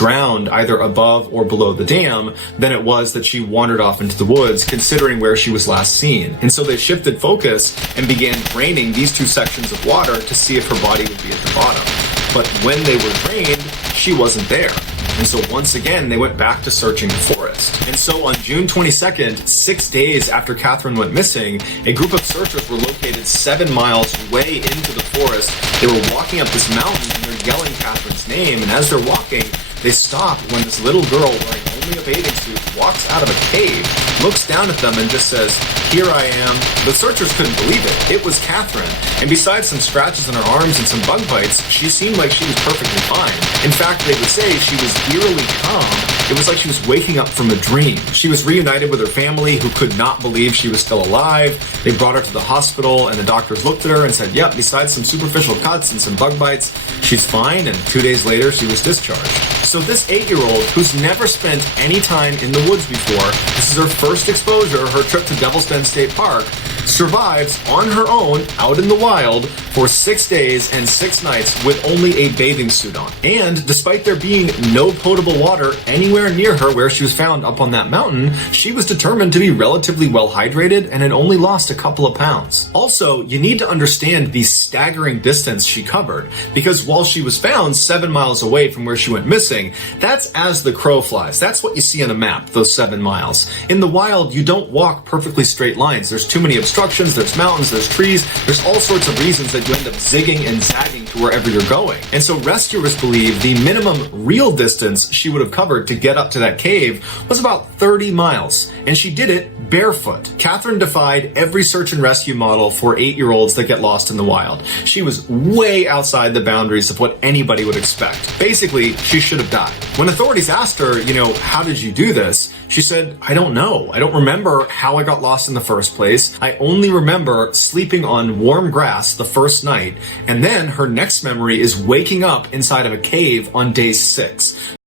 drowned either above or below the dam than it was that she wandered off into the woods, considering where she was last seen. And so they shifted focus and began draining these two sections of water to see if her body would be at the bottom. But when they were drained, she wasn't there. And so once again, they went back to searching the forest. And so on June 22nd, 6 days after Catherine went missing, a group of searchers were located 7 miles way into the forest. They were walking up this mountain and they're yelling Catherine's name. And as they're walking, they stop when this little girl wearing only a bathing suit walks out of a cave, looks down at them and just says, "Here I am." The searchers couldn't believe it. It was Catherine. And besides some scratches on her arms and some bug bites, she seemed like she was perfectly fine. In fact, they would say she was eerily calm. It was like she was waking up from a dream. She was reunited with her family, who could not believe she was still alive. They brought her to the hospital, and the doctors looked at her and said, yep, besides some superficial cuts and some bug bites, she's fine, and 2 days later, she was discharged. So this 8-year-old, who's never spent any time in the woods before, this is her first exposure, her trip to Devil's Den State Park, survives on her own out in the wild for 6 days and 6 nights with only a bathing suit on. And despite there being no potable water anywhere near her where she was found up on that mountain, she was determined to be relatively well hydrated and had only lost a couple of pounds. Also, you need to understand the staggering distance she covered, because while she was found 7 miles away from where she went missing, that's as the crow flies. That's what you see on a map, those 7 miles. In the wild, you don't walk perfectly straight lines. There's too many obstructions, there's mountains, there's trees, there's all sorts of reasons that you end up zigging and zagging to wherever you're going. And so rescuers believe the minimum real distance she would have covered to get up to that cave was about 30 miles. And she did it barefoot. Catherine defied every search and rescue model for 8-year-olds that get lost in the wild. She was way outside the boundaries of what anybody would expect. Basically, she should have died. When authorities asked her, how did you do this? She said, I don't know. I don't remember how I got lost in the first place. I only remember sleeping on warm grass the first night, and then her next memory is waking up inside of a cave on day 6.